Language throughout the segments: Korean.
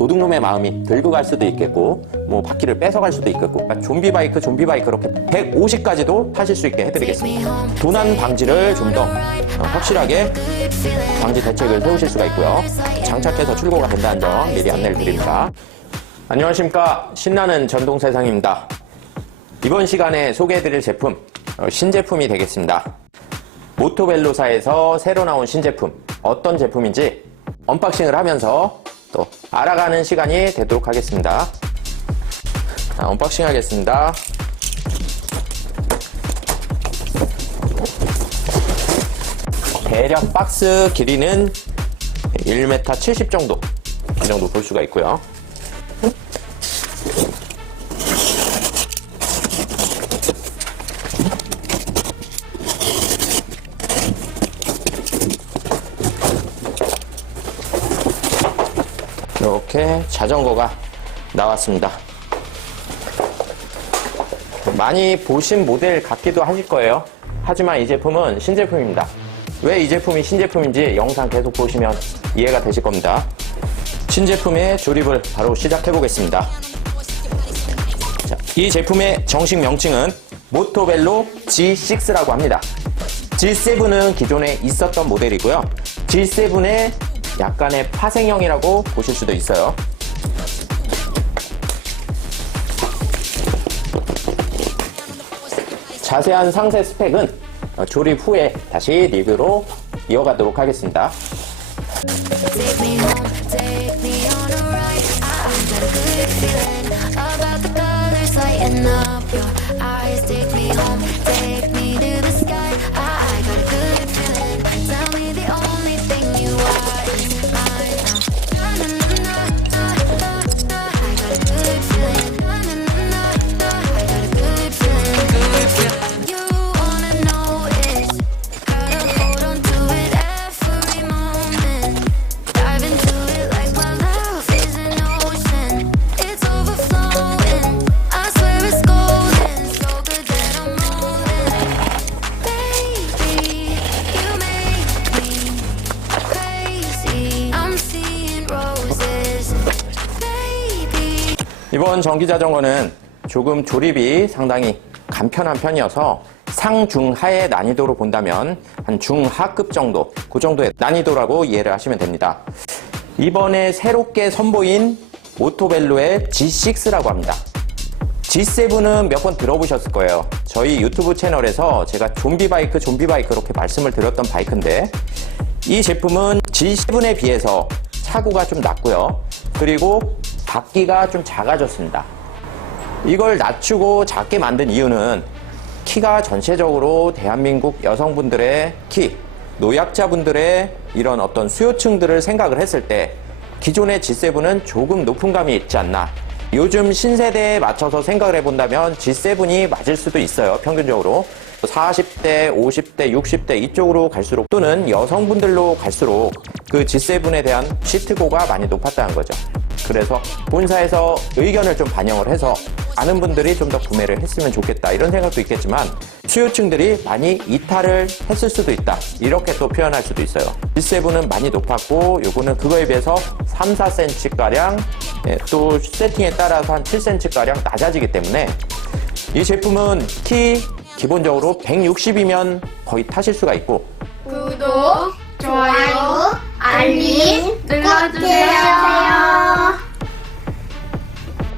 도둑놈의 마음이 들고 갈 수도 있겠고 뭐 바퀴를 뺏어갈 수도 있겠고 좀비 바이크 이렇게 150까지도 타실 수 있게 해드리겠습니다. 도난 방지를 좀 더 확실하게 방지 대책을 세우실 수가 있고요. 장착해서 출고가 된다는 점 미리 안내를 드립니다. 안녕하십니까, 신나는 전동세상입니다. 이번 시간에 소개해드릴 제품 신제품이 되겠습니다. 모토벨로사에서 새로 나온 신제품, 어떤 제품인지 언박싱을 하면서 또 알아가는 시간이 되도록 하겠습니다. 자, 언박싱 하겠습니다. 대략 박스 길이는 1m 70 정도, 이 정도 볼 수가 있고요. 이렇게 자전거가 나왔습니다. 많이 보신 모델 같기도 하실 거예요. 하지만 이 제품은 신제품입니다. 왜 이 제품이 신제품인지 영상 계속 보시면 이해가 되실 겁니다. 신제품의 조립을 바로 시작해 보겠습니다. 자, 이 제품의 정식 명칭은 모토벨로 G6라고 합니다. G7은 기존에 있었던 모델이고요. G7의 약간의 파생형이라고 보실 수도 있어요. 자세한 상세 스펙은 조립 후에 다시 리뷰로 이어가도록 하겠습니다. 이번 전기자전거는 조금 조립이 상당히 간편한 편이어서 상중하의 난이도로 본다면 한 중하급 정도, 그 정도의 난이도라고 이해를 하시면 됩니다. 이번에 새롭게 선보인 모토벨로의 G6라고 합니다. G7은 몇 번 들어보셨을 거예요. 저희 유튜브 채널에서 제가 좀비 바이크 이렇게 말씀을 드렸던 바이크인데, 이 제품은 G7에 비해서 차고가 좀 낮고요. 그리고 바퀴가 좀 작아졌습니다. 이걸 낮추고 작게 만든 이유는 키가 전체적으로 대한민국 여성분들의 키, 노약자분들의 이런 어떤 수요층들을 생각을 했을 때 기존의 G7은 조금 높은 감이 있지 않나. 요즘 신세대에 맞춰서 생각을 해본다면 G7이 맞을 수도 있어요. 평균적으로 40대, 50대, 60대 이쪽으로 갈수록, 또는 여성분들로 갈수록 그 G7에 대한 시트고가 많이 높았다는 거죠. 그래서 본사에서 의견을 좀 반영을 해서 많은 분들이 좀 더 구매를 했으면 좋겠다, 이런 생각도 있겠지만 수요층들이 많이 이탈을 했을 수도 있다, 이렇게 또 표현할 수도 있어요. G7은 많이 높았고 요거는 그거에 비해서 3, 4cm가량, 또 세팅에 따라서 한 7cm가량 낮아지기 때문에 이 제품은 키 기본적으로 160이면 거의 타실 수가 있고, 구독, 좋아요, 알림 눌러주세요.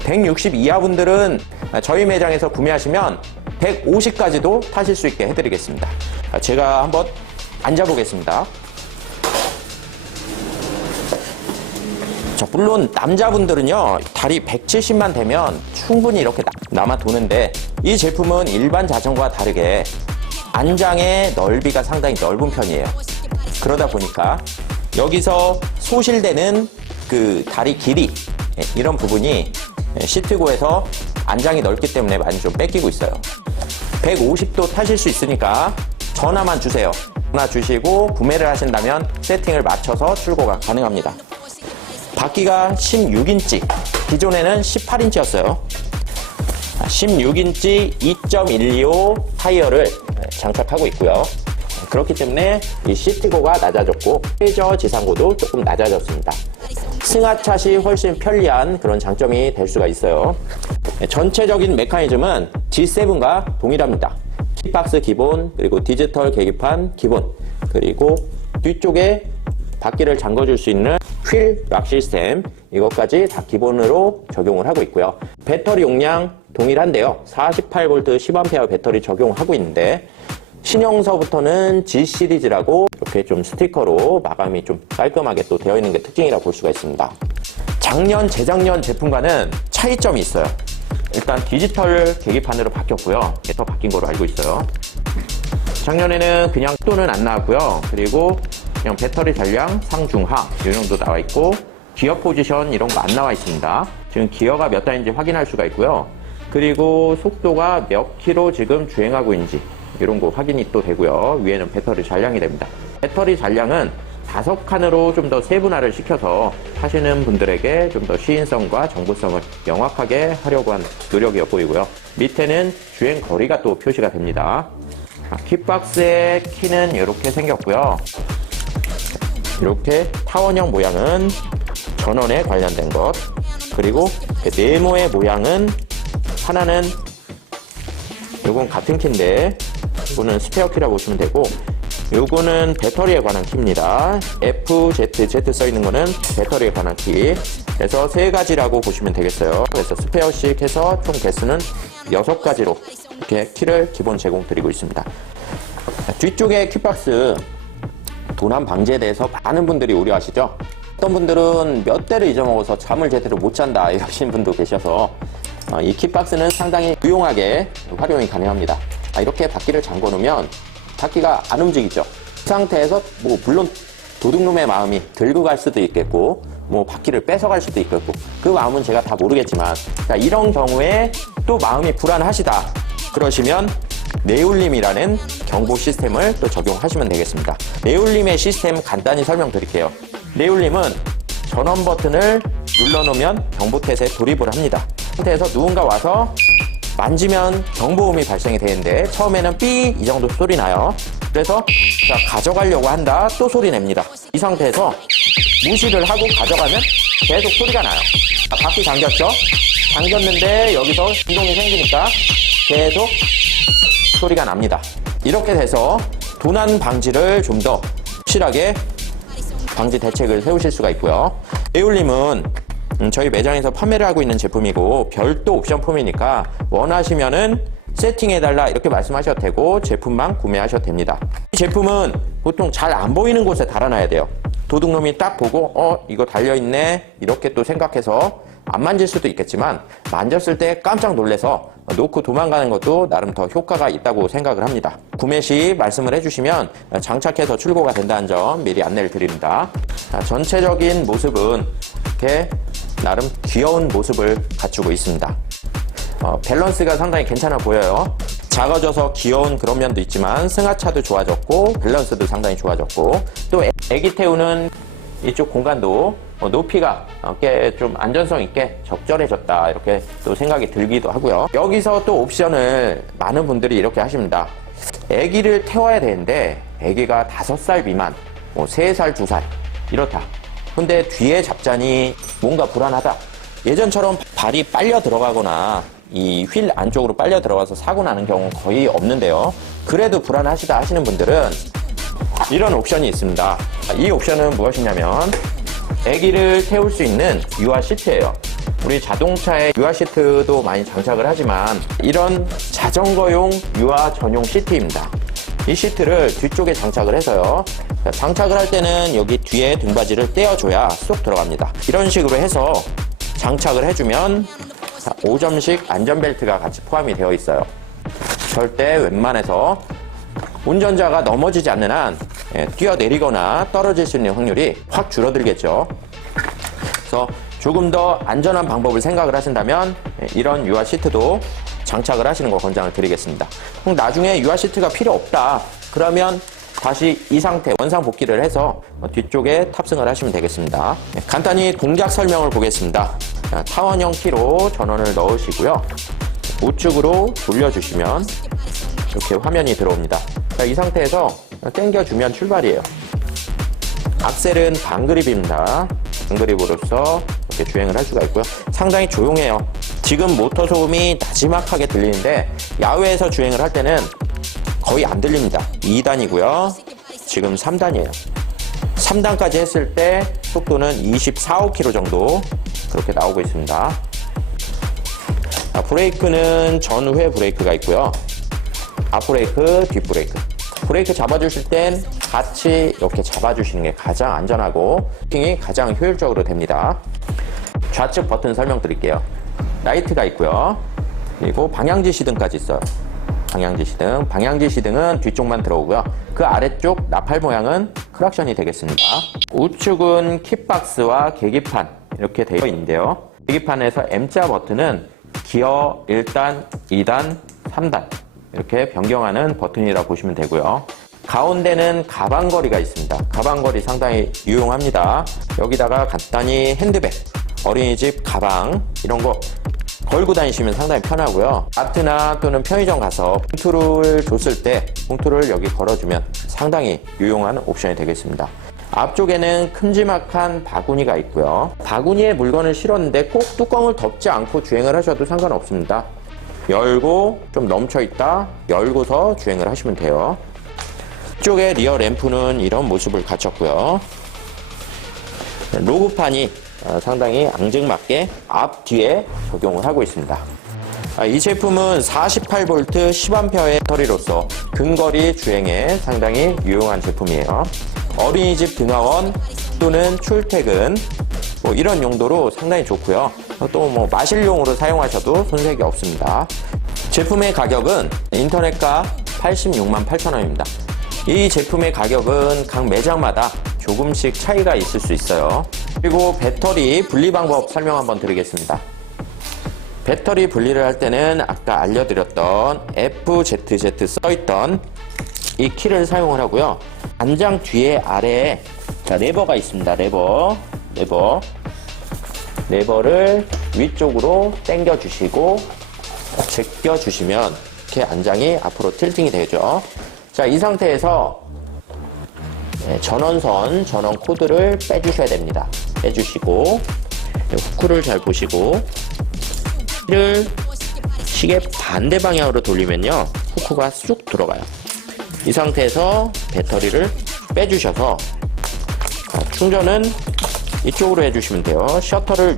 160 이하 분들은 저희 매장에서 구매하시면 150까지도 타실 수 있게 해드리겠습니다. 제가 한번 앉아보겠습니다. 자, 물론 남자분들은요, 다리 170만 되면 충분히 이렇게 남아 도는데, 이 제품은 일반 자전거와 다르게 안장의 넓이가 상당히 넓은 편이에요. 그러다 보니까 여기서 소실되는 그 다리 길이, 이런 부분이 시트고에서 안장이 넓기 때문에 많이 좀 뺏기고 있어요. 150도 타실 수 있으니까 전화만 주세요. 전화 주시고 구매를 하신다면 세팅을 맞춰서 출고가 가능합니다. 바퀴가 16인치, 기존에는 18인치였어요. 16인치 2.125 타이어를 장착하고 있고요. 그렇기 때문에 이 시트고가 낮아졌고 최저 지상고도 조금 낮아졌습니다. 승하차시 훨씬 편리한 그런 장점이 될 수가 있어요. 전체적인 메커니즘은 G7과 동일합니다. 킥박스 기본, 그리고 디지털 계기판 기본, 그리고 뒤쪽에 바퀴를 잠궈줄 수 있는 휠 락 시스템, 이것까지 다 기본으로 적용을 하고 있고요. 배터리 용량 동일한데요. 48V 10A 배터리 적용하고 있는데, 신형서부터는 G 시리즈라고 이렇게 좀 스티커로 마감이 좀 깔끔하게 또 되어 있는 게 특징이라고 볼 수가 있습니다. 작년, 재작년 제품과는 차이점이 있어요. 일단 디지털 계기판으로 바뀌었고요. 더 바뀐 거로 알고 있어요. 작년에는 그냥 속도는 안 나왔고요. 그리고 그냥 배터리 잔량 상중하 이 정도 나와 있고, 기어 포지션 이런 거 안 나와 있습니다. 지금 기어가 몇 단인지 확인할 수가 있고요. 그리고 속도가 몇 킬로 지금 주행하고 있는지 이런 거 확인이 또 되고요. 위에는 배터리 잔량이 됩니다. 배터리 잔량은 5칸으로 좀 더 세분화를 시켜서 타시는 분들에게 좀 더 시인성과 정보성을 명확하게 하려고 한 노력이 엿보이고요. 밑에는 주행 거리가 또 표시가 됩니다. 킥박스의 키는 이렇게 생겼고요. 이렇게 타원형 모양은 전원에 관련된 것, 그리고 네모의 모양은 하나는 이건 같은 키인데 이거는 스페어 키라고 보시면 되고, 요거는 배터리에 관한 키입니다. FZZ 써있는 거는 배터리에 관한 키. 그래서 3가지라고 보시면 되겠어요. 그래서 스페어씩 해서 총 개수는 6가지로 이렇게 키를 기본 제공 드리고 있습니다. 뒤쪽에 킥박스 도난 방지에 대해서 많은 분들이 우려하시죠. 어떤 분들은 몇 대를 잊어먹어서 잠을 제대로 못 잔다 이러신 분도 계셔서 이 킥박스는 상당히 유용하게 활용이 가능합니다. 이렇게 바퀴를 잠궈 놓으면 바퀴가 안 움직이죠. 이 상태에서 물론 도둑놈의 마음이 들고 갈 수도 있겠고, 바퀴를 뺏어갈 수도 있겠고, 그 마음은 제가 다 모르겠지만, 이런 경우에 또 마음이 불안하시다 그러시면 네울림이라는 경보 시스템을 또 적용하시면 되겠습니다. 네울림의 시스템 간단히 설명드릴게요. 네울림은 전원 버튼을 눌러놓으면 경보태세에 돌입을 합니다. 상태에서 누군가 와서 만지면 경보음이 발생이 되는데, 처음에는 삐 이 정도 소리 나요. 그래서 가져가려고 한다, 또 소리 냅니다. 이 상태에서 무시를 하고 가져가면 계속 소리가 나요. 바퀴 잠겼죠? 잠겼는데 여기서 진동이 생기니까 계속 소리가 납니다. 이렇게 돼서 도난 방지를 좀 더 확실하게 방지 대책을 세우실 수가 있고요. 네울림은 저희 매장에서 판매를 하고 있는 제품이고 별도 옵션 폼이니까 원하시면은 세팅해달라 이렇게 말씀하셔도 되고 제품만 구매하셔도 됩니다. 이 제품은 보통 잘 안 보이는 곳에 달아놔야 돼요. 도둑놈이 딱 보고 이거 달려있네 이렇게 또 생각해서 안 만질 수도 있겠지만, 만졌을 때 깜짝 놀래서 놓고 도망가는 것도 나름 더 효과가 있다고 생각을 합니다. 구매 시 말씀을 해주시면 장착해서 출고가 된다는 점 미리 안내를 드립니다. 전체적인 모습은 이렇게 나름 귀여운 모습을 갖추고 있습니다. 밸런스가 상당히 괜찮아 보여요. 작아져서 귀여운 그런 면도 있지만 승하차도 좋아졌고 밸런스도 상당히 좋아졌고, 또 애기 태우는 이쪽 공간도 높이가 꽤 좀 안전성 있게 적절해졌다 이렇게 또 생각이 들기도 하고요. 여기서 또 옵션을 많은 분들이 이렇게 하십니다. 애기를 태워야 되는데 애기가 5살 미만, 3살, 2살 이렇다. 근데 뒤에 잡자니 뭔가 불안하다. 예전처럼 발이 빨려 들어가거나 이 휠 안쪽으로 빨려 들어가서 사고 나는 경우는 거의 없는데요. 그래도 불안하시다 하시는 분들은 이런 옵션이 있습니다. 이 옵션은 무엇이냐면 아기를 태울 수 있는 유아 시트예요. 우리 자동차에 유아 시트도 많이 장착을 하지만 이런 자전거용 유아 전용 시트입니다. 이 시트를 뒤쪽에 장착을 해서요. 장착을 할 때는 여기 뒤에 등받이를 떼어줘야 쏙 들어갑니다. 이런 식으로 해서 장착을 해주면 5점식 안전벨트가 같이 포함이 되어 있어요. 절대 웬만해서 운전자가 넘어지지 않는 한 뛰어내리거나 떨어질 수 있는 확률이 확 줄어들겠죠. 그래서 조금 더 안전한 방법을 생각을 하신다면 이런 유아 시트도 장착을 하시는 거 권장을 드리겠습니다. 나중에 유아 시트가 필요 없다 그러면 다시 이 상태 원상 복귀를 해서 뒤쪽에 탑승을 하시면 되겠습니다. 간단히 동작 설명을 보겠습니다. 타원형 키로 전원을 넣으시고요. 우측으로 돌려주시면 이렇게 화면이 들어옵니다. 이 상태에서 당겨주면 출발이에요. 악셀은 반그립입니다. 장그립으로서 이렇게 주행을 할 수가 있고요. 상당히 조용해요. 지금 모터 소음이 나지막하게 들리는데 야외에서 주행을 할 때는 거의 안 들립니다. 2단이고요. 지금 3단이에요. 3단까지 했을 때 속도는 24km 정도 그렇게 나오고 있습니다. 브레이크는 전후에 브레이크가 있고요. 앞브레이크, 뒷브레이크. 브레이크 잡아주실 땐 같이 이렇게 잡아주시는 게 가장 안전하고 킹이 가장 효율적으로 됩니다. 좌측 버튼 설명드릴게요. 라이트가 있고요. 그리고 방향지시등까지 있어요. 방향지시등. 방향지시등은 뒤쪽만 들어오고요. 그 아래쪽 나팔 모양은 크락션이 되겠습니다. 우측은 킥박스와 계기판 이렇게 되어 있는데요. 계기판에서 M자 버튼은 기어 1단, 2단, 3단 이렇게 변경하는 버튼이라고 보시면 되고요. 가운데는 가방거리가 있습니다. 가방거리 상당히 유용합니다. 여기다가 간단히 핸드백, 어린이집 가방 이런 거 걸고 다니시면 상당히 편하고요. 마트나 또는 편의점 가서 봉투를 줬을 때 봉투를 여기 걸어주면 상당히 유용한 옵션이 되겠습니다. 앞쪽에는 큼지막한 바구니가 있고요. 바구니에 물건을 실었는데 꼭 뚜껑을 덮지 않고 주행을 하셔도 상관없습니다. 열고 좀 넘쳐있다 열고서 주행을 하시면 돼요. 이쪽에 리어 램프는 이런 모습을 갖췄고요. 로그판이 상당히 앙증맞게 앞뒤에 적용을 하고 있습니다. 이 제품은 48V 10A의 배터리로서 근거리 주행에 상당히 유용한 제품이에요. 어린이집 등하원 또는 출퇴근 뭐 이런 용도로 상당히 좋고요. 또 뭐 마실용으로 사용하셔도 손색이 없습니다. 제품의 가격은 인터넷가 868,000원입니다. 이 제품의 가격은 각 매장마다 조금씩 차이가 있을 수 있어요. 그리고 배터리 분리 방법 설명 한번 드리겠습니다. 배터리 분리를 할 때는 아까 알려드렸던 FZZ 써있던 이 키를 사용을 하고요. 안장 뒤에 아래에 레버가 있습니다. 레버를 위쪽으로 당겨 주시고 제껴 주시면 이렇게 안장이 앞으로 틸팅이 되죠. 자, 이 상태에서 전원 코드를 빼주셔야 됩니다. 빼주시고 후크를 잘 보시고 키를 시계 반대 방향으로 돌리면요 후크가 쑥 들어가요. 이 상태에서 배터리를 빼주셔서 충전은 이쪽으로 해주시면 돼요. 셔터를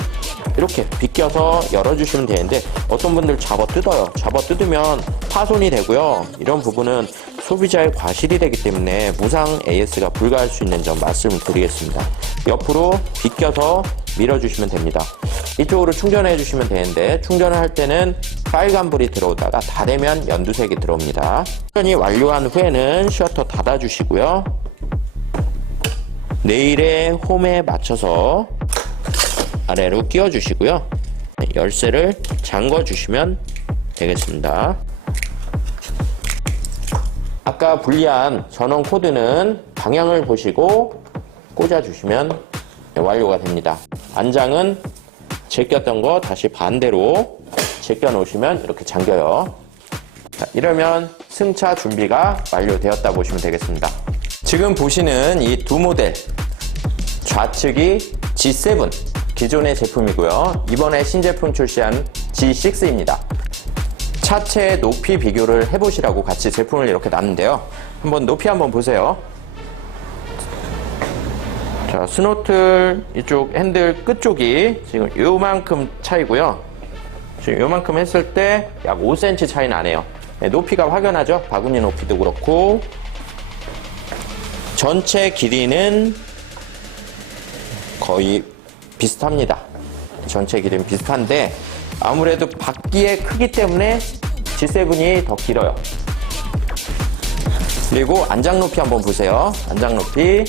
이렇게 비껴서 열어주시면 되는데 어떤 분들 잡아 뜯어요. 잡아 뜯으면 파손이 되고요. 이런 부분은 소비자의 과실이 되기 때문에 무상 AS가 불가할 수 있는 점 말씀을 드리겠습니다. 옆으로 비껴서 밀어주시면 됩니다. 이쪽으로 충전해 주시면 되는데 충전을 할 때는 빨간불이 들어오다가 다 되면 연두색이 들어옵니다. 충전이 완료한 후에는 셔터 닫아주시고요. 네일의 홈에 맞춰서 아래로 끼워주시고요. 열쇠를 잠궈주시면 되겠습니다. 아까 분리한 전원 코드는 방향을 보시고 꽂아주시면 완료가 됩니다. 안장은 제꼈던 거 다시 반대로 제껴 놓으시면 이렇게 잠겨요. 자, 이러면 승차 준비가 완료되었다 보시면 되겠습니다. 지금 보시는 이 두 모델 좌측이 G7 기존의 제품이고요. 이번에 신제품 출시한 G6입니다. 차체 높이 비교를 해보시라고 같이 제품을 이렇게 놨는데요. 한번 높이 한번 보세요. 자, 스노틀 이쪽 핸들 끝쪽이 지금 요만큼 차이고요. 지금 요만큼 했을 때 약 5cm 차이 나네요. 네, 높이가 확연하죠? 바구니 높이도 그렇고 전체 길이는 거의 비슷합니다. 전체 길이는 비슷한데 아무래도 바퀴의 크기 때문에 G7이 더 길어요. 그리고 안장 높이 한번 보세요. 안장 높이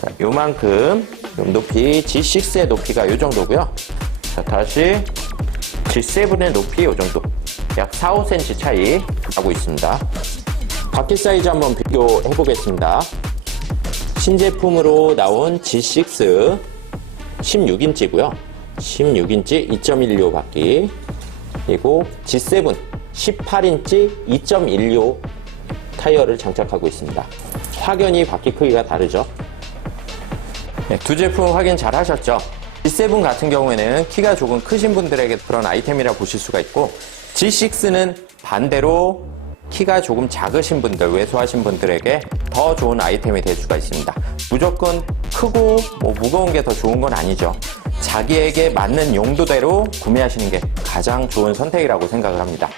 자, 요만큼 높이 G6의 높이가 요 정도고요. 자, 다시 G7의 높이 요 정도 약 4, 5cm 차이 나고 있습니다. 바퀴 사이즈 한번 비교해 보겠습니다. 신제품으로 나온 G6 16인치고요. 16인치 2.16 바퀴 그리고 G7 18인치 2.16 타이어를 장착하고 있습니다. 확연히 바퀴 크기가 다르죠. 네, 두 제품 확인 잘 하셨죠? G7 같은 경우에는 키가 조금 크신 분들에게 그런 아이템이라 보실 수가 있고, G6는 반대로 키가 조금 작으신 분들, 왜소하신 분들에게 더 좋은 아이템이 될 수가 있습니다. 무조건 크고 무거운 게 더 좋은 건 아니죠. 자기에게 맞는 용도대로 구매하시는 게 가장 좋은 선택이라고 생각을 합니다.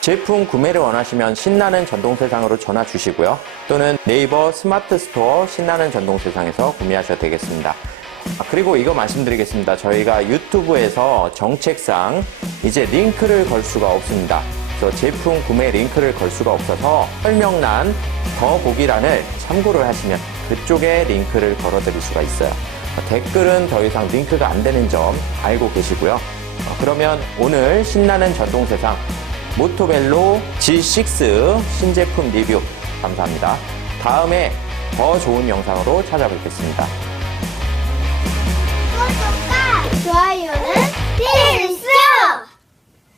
제품 구매를 원하시면 신나는 전동세상으로 전화 주시고요. 또는 네이버 스마트 스토어 신나는 전동세상에서 구매하셔도 되겠습니다. 그리고 이거 말씀드리겠습니다. 저희가 유튜브에서 정책상 이제 링크를 걸 수가 없습니다. 그래서 제품 구매 링크를 걸 수가 없어서 설명란 더보기란을 참고를 하시면 그쪽에 링크를 걸어드릴 수가 있어요. 댓글은 더 이상 링크가 안 되는 점 알고 계시고요. 그러면 오늘 신나는 전동세상 모토벨로 G6 신제품 리뷰 감사합니다. 다음에 더 좋은 영상으로 찾아뵙겠습니다. 또